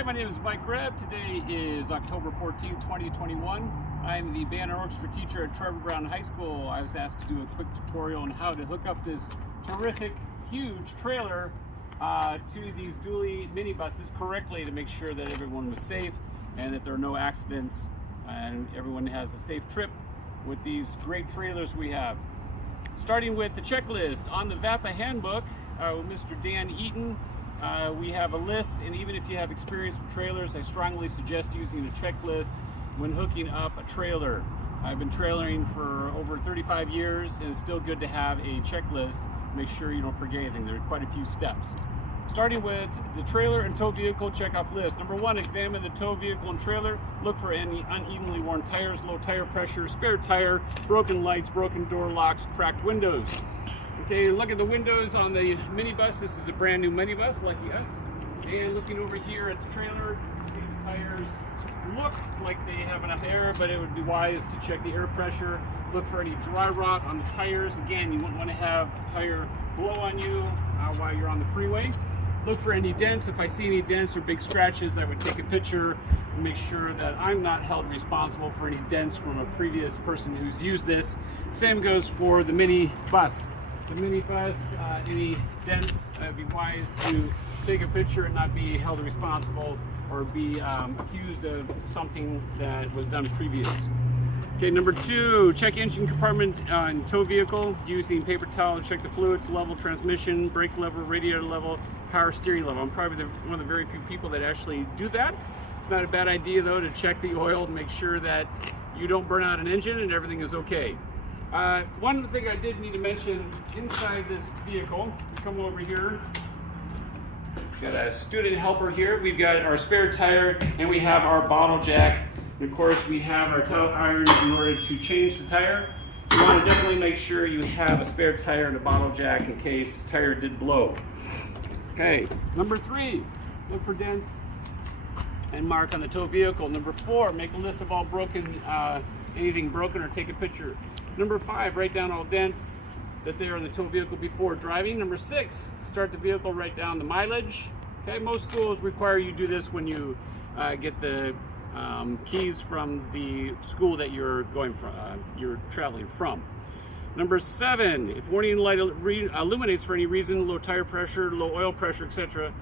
Hi, my name is Mike Greb. Today is October 14, 2021. I'm the band and orchestra teacher at Trevor Brown High School. I was asked to do a quick tutorial on how to hook up this terrific, huge trailer to these dually minibuses correctly to make sure that everyone was safe and that there are no accidents and everyone has a safe trip with these great trailers we have. Starting with the checklist on the VAPA handbook with Mr. Dan Eaton. We have a list, and even if you have experience with trailers, I strongly suggest using a checklist when hooking up a trailer. I've been trailering for over 35 years, and it's still good to have a checklist. Make sure you don't forget anything. There are quite a few steps. Starting with the trailer and tow vehicle checkoff list. Number one, examine the tow vehicle and trailer. Look for any unevenly worn tires, low tire pressure, spare tire, broken lights, broken door locks, cracked windows. Okay, look at the windows on the minibus. This is a brand new minibus, lucky us. And looking over here at the trailer, see the tires look like they have enough air, but it would be wise to check the air pressure. Look for any dry rot on the tires. Again, you wouldn't want to have a tire blow on you while you're on the freeway. Look for any dents. If I see any dents or big scratches, I would take a picture and make sure that I'm not held responsible for any dents from a previous person who's used this. Same goes for the minibus. The minibus, any dents, it'd be wise to take a picture and not be held responsible or be accused of something that was done previous. Okay, number two, check engine compartment on tow vehicle using paper towel to check the fluids level, transmission, brake level, radiator level, power steering level. I'm probably one of the very few people that actually do that. It's not a bad idea though to check the oil to make sure that you don't burn out an engine and everything is okay. One thing I did need to mention inside this vehicle, come over here, got a student helper here, we've got our spare tire and we have our bottle jack. And of course we have our tow iron in order to change the tire. You want to definitely make sure you have a spare tire and a bottle jack in case the tire did blow. Okay, number three, look for dents and mark on the tow vehicle. Number four, make a list of all broken, anything broken or take a picture. Number five, write down all dents that they are in the tow vehicle before driving. Number six, start the vehicle, write down the mileage. Okay, most schools require you do this when you get the keys from the school that you're going from, you're traveling from. Number seven, if warning light illuminates for any reason, low tire pressure, low oil pressure, etc.,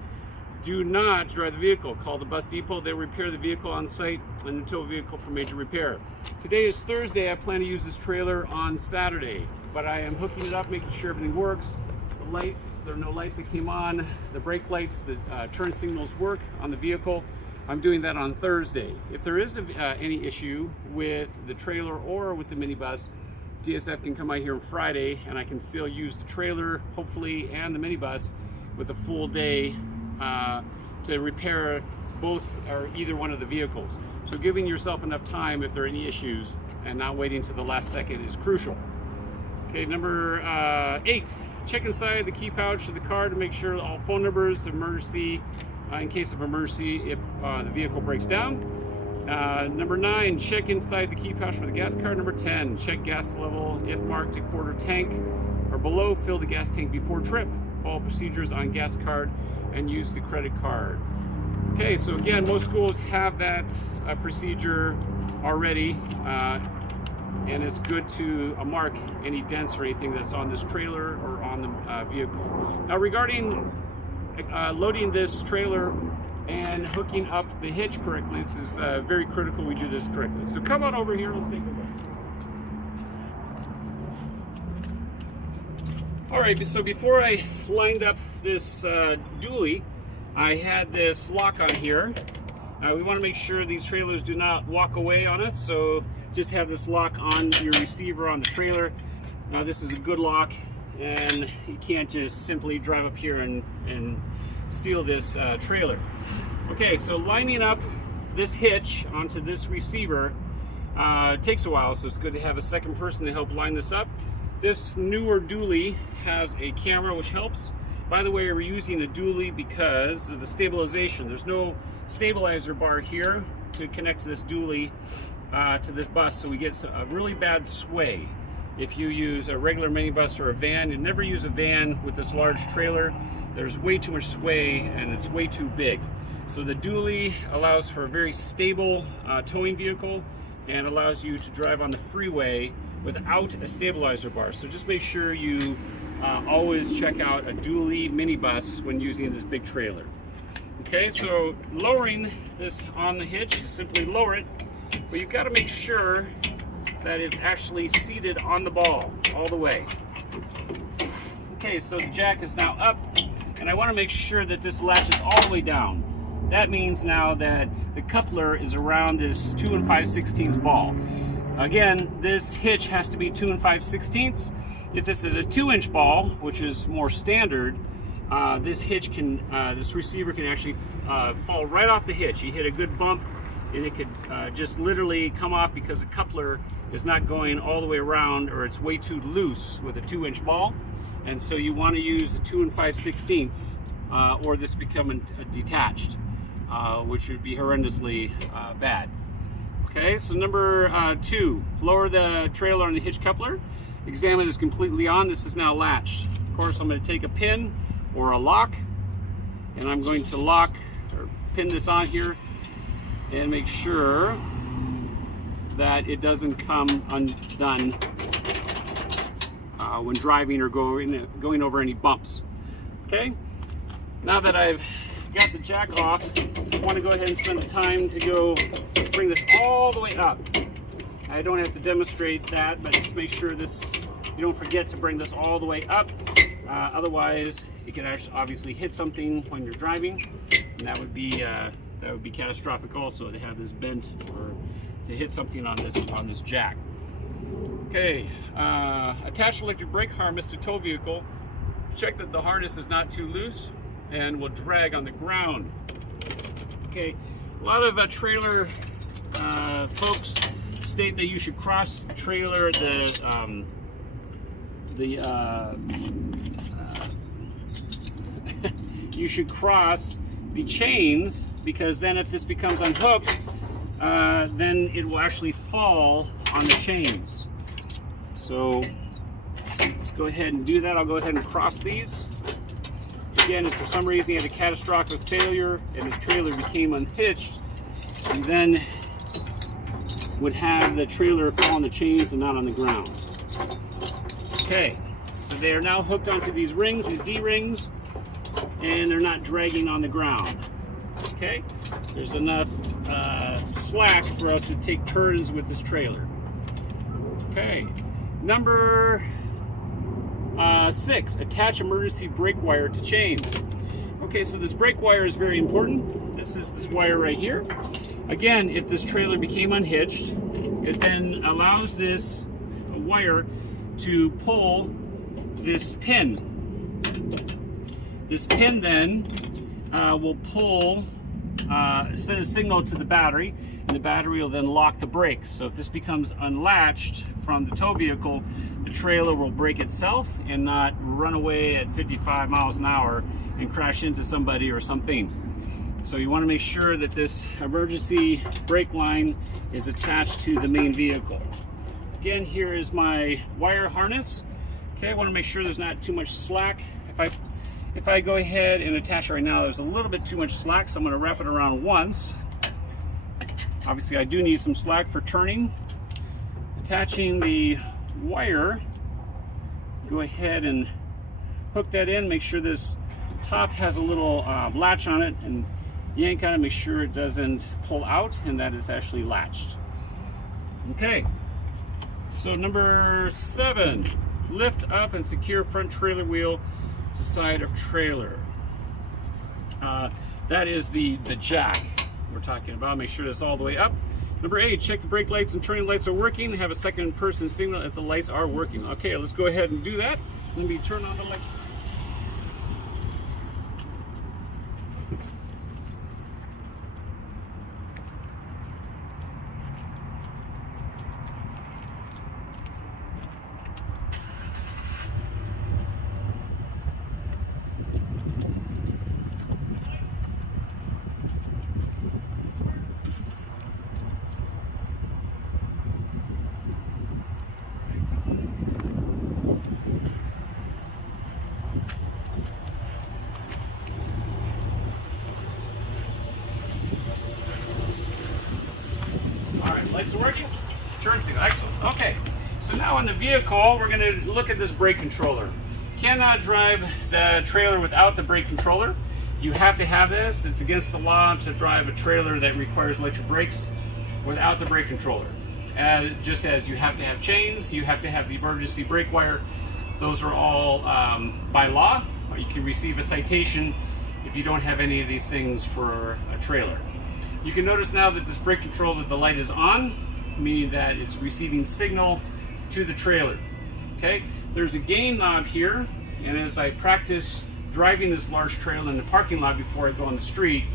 do not drive the vehicle. Call the bus depot. They'll repair the vehicle on site and tow vehicle for major repair. Today is Thursday. I plan to use this trailer on Saturday, but I am hooking it up, making sure everything works. The lights, there are no lights that came on. The brake lights, the turn signals work on the vehicle. I'm doing that on Thursday. If there is any issue with the trailer or with the minibus, DSF can come out here on Friday and I can still use the trailer, hopefully, and the minibus with a full day to repair both or either one of the vehicles. So giving yourself enough time if there are any issues and not waiting to the last second is crucial. Okay, number eight, check inside the key pouch of the car to make sure all phone numbers, emergency, in case of emergency if the vehicle breaks down. Number nine, check inside the key pouch for the gas card. Number 10, check gas level. If marked a quarter tank or below, fill the gas tank before trip. Follow procedures on gas card and use the credit card. Okay, so again, most schools have that procedure already, and it's good to mark any dents or anything that's on this trailer or on the vehicle. Now regarding loading this trailer and hooking up the hitch correctly, this is very critical we do this correctly. So come on over here, let's take a look. All right, so before I lined up this dually, I had this lock on here. We want to make sure these trailers do not walk away on us, so just have this lock on your receiver on the trailer. Now this is a good lock, and you can't just simply drive up here and steal this trailer. Okay, so lining up this hitch onto this receiver takes a while, so it's good to have a second person to help line this up. This newer dually has a camera which helps. By the way, we're using a dually because of the stabilization. There's no stabilizer bar here to connect to this dually to this bus, so we get a really bad sway. If you use a regular minibus or a van, you never use a van with this large trailer. There's way too much sway and it's way too big. So the dually allows for a very stable towing vehicle and allows you to drive on the freeway without a stabilizer bar. So just make sure you always check out a dually minibus when using this big trailer. Okay, so lowering this on the hitch, you simply lower it, but you've got to make sure that it's actually seated on the ball all the way. Okay, so the jack is now up, and I want to make sure that this latches all the way down. That means now that the coupler is around this 2 5/16 ball. Again, this hitch has to be 2 5/16. If this is a 2-inch ball, which is more standard, this hitch can, this receiver can actually fall right off the hitch. You hit a good bump, and it could just literally come off because the coupler is not going all the way around, or it's way too loose with a 2-inch ball. And so you want to use the 2 5/16, or this become detached, which would be horrendously bad. Okay, so number 2, lower the trailer on the hitch coupler. Examine this completely on. This is now latched. Of course, I'm going to take a pin or a lock, and I'm going to lock or pin this on here and make sure that it doesn't come undone when driving or going over any bumps. Okay, now that I've got the jack off, I want to go ahead and spend the time to go bring this all the way up. I don't have to demonstrate that, but just make sure this, you don't forget to bring this all the way up. Otherwise, you can actually obviously hit something when you're driving, and that would be catastrophic also, to have this bent or to hit something on this jack. Okay, attach electric brake harness to tow vehicle. Check that the harness is not too loose and will drag on the ground. Okay, a lot of trailer folks state that you should cross the trailer, you should cross the chains, because then if this becomes unhooked, then it will actually fall on the chains. So let's go ahead and do that. I'll go ahead and cross these. Again, if for some reason you had a catastrophic failure and this trailer became unhitched, and then would have the trailer fall on the chains and not on the ground. Okay, so they are now hooked onto these rings, these D-rings, and they're not dragging on the ground. Okay, there's enough slack for us to take turns with this trailer. Okay, number 6, attach emergency brake wire to chains. Okay, so this brake wire is very important. This is this wire right here. Again, if this trailer became unhitched, it then allows this wire to pull this pin. This pin then will pull, send a signal to the battery, and the battery will then lock the brakes. So if this becomes unlatched from the tow vehicle, the trailer will brake itself and not run away at 55 miles an hour and crash into somebody or something. So you want to make sure that this emergency brake line is attached to the main vehicle. Again, here is my wire harness. Okay, I want to make sure there's not too much slack. If I go ahead and attach it right now, there's a little bit too much slack, so I'm going to wrap it around once. Obviously, I do need some slack for turning. Attaching the wire, go ahead and hook that in. Make sure this top has a little latch on it, and yank on it, make sure it doesn't pull out and that it's actually latched. Okay, so number 7, lift up and secure front trailer wheel to side of trailer. That is the jack we're talking about. Make sure that's all the way up. Number 8, check the brake lights and turning lights are working. Have a second person signal if the lights are working. Okay, let's go ahead and do that. Let me turn on the lights. Lights are working? Turn signal, excellent. Okay, so now in the vehicle, we're gonna look at this brake controller. Cannot drive the trailer without the brake controller. You have to have this. It's against the law to drive a trailer that requires electric brakes without the brake controller. Just as you have to have chains, you have to have the emergency brake wire. Those are all by law. You can receive a citation if you don't have any of these things for a trailer. You can notice now that this brake controller, the light is on, meaning that it's receiving signal to the trailer. Okay, there's a gain knob here, and as I practice driving this large trailer in the parking lot before I go on the street,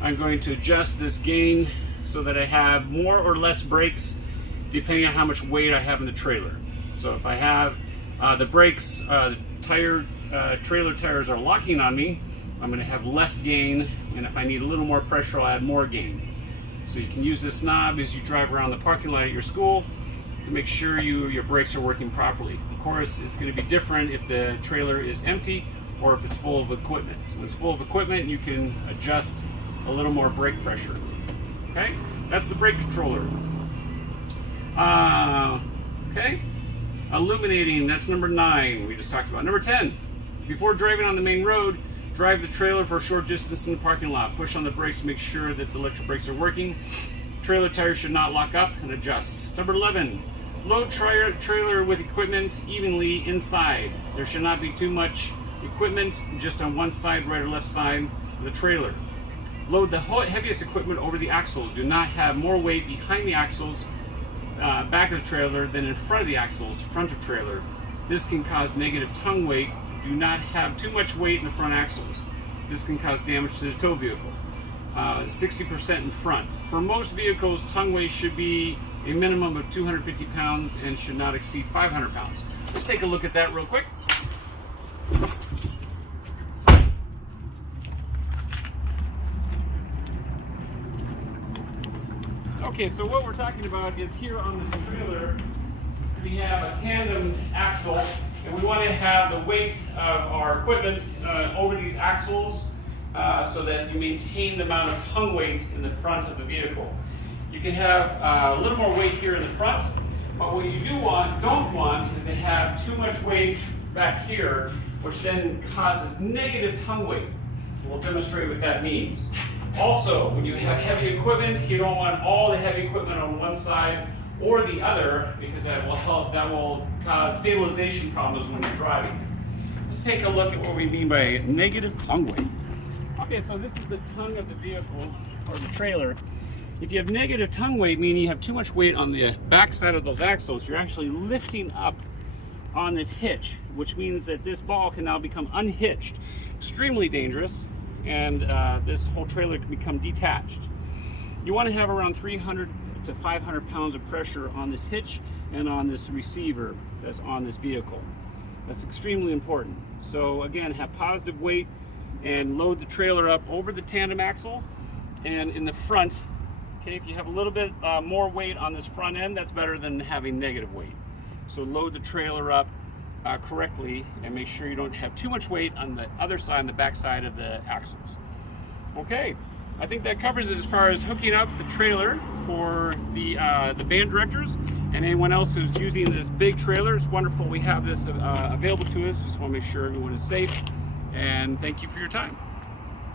I'm going to adjust this gain so that I have more or less brakes depending on how much weight I have in the trailer. So if I have the brakes, the trailer tires are locking on me, I'm going to have less gain, and if I need a little more pressure, I'll add more gain. So you can use this knob as you drive around the parking lot at your school to make sure your brakes are working properly. Of course, it's going to be different if the trailer is empty or if it's full of equipment. So when it's full of equipment, you can adjust a little more brake pressure. Okay, that's the brake controller. Okay, illuminating, that's number 9 we just talked about. Number 10, before driving on the main road, drive the trailer for a short distance in the parking lot. Push on the brakes to make sure that the electric brakes are working. Trailer tires should not lock up, and adjust. Number 11, load trailer with equipment evenly inside. There should not be too much equipment just on one side, right or left side of the trailer. Load the heaviest equipment over the axles. Do not have more weight behind the axles, back of the trailer, than in front of the axles, front of trailer. This can cause negative tongue weight. Do not have too much weight in the front axles. This can cause damage to the tow vehicle. 60% in front. For most vehicles, tongue weight should be a minimum of 250 pounds and should not exceed 500 pounds. Let's take a look at that real quick. Okay, so what we're talking about is here on this trailer, we have a tandem axle, and we want to have the weight of our equipment over these axles so that you maintain the amount of tongue weight in the front of the vehicle. You can have a little more weight here in the front, but what you don't want is to have too much weight back here, which then causes negative tongue weight. We'll demonstrate what that means. Also, when you have heavy equipment, you don't want all the heavy equipment on one side or the other, because that will cause stabilization problems when you're driving. Let's take a look at what we mean by negative tongue weight. Okay, so this is the tongue of the vehicle or the trailer. If you have negative tongue weight, meaning you have too much weight on the back side of those axles, you're actually lifting up on this hitch, which means that this ball can now become unhitched. Extremely dangerous, and this whole trailer can become detached. You want to have around 300 to 500 pounds of pressure on this hitch and on this receiver that's on this vehicle. That's extremely important. So again, have positive weight and load the trailer up over the tandem axle and in the front. Okay, if you have a little bit more weight on this front end, that's better than having negative weight. So load the trailer up correctly and make sure you don't have too much weight on the other side, on the back side of the axles. Okay, I think that covers it as far as hooking up the trailer for the band directors and anyone else who's using this big trailer. It's wonderful we have this available to us. Just want to make sure everyone is safe, and thank you for your time.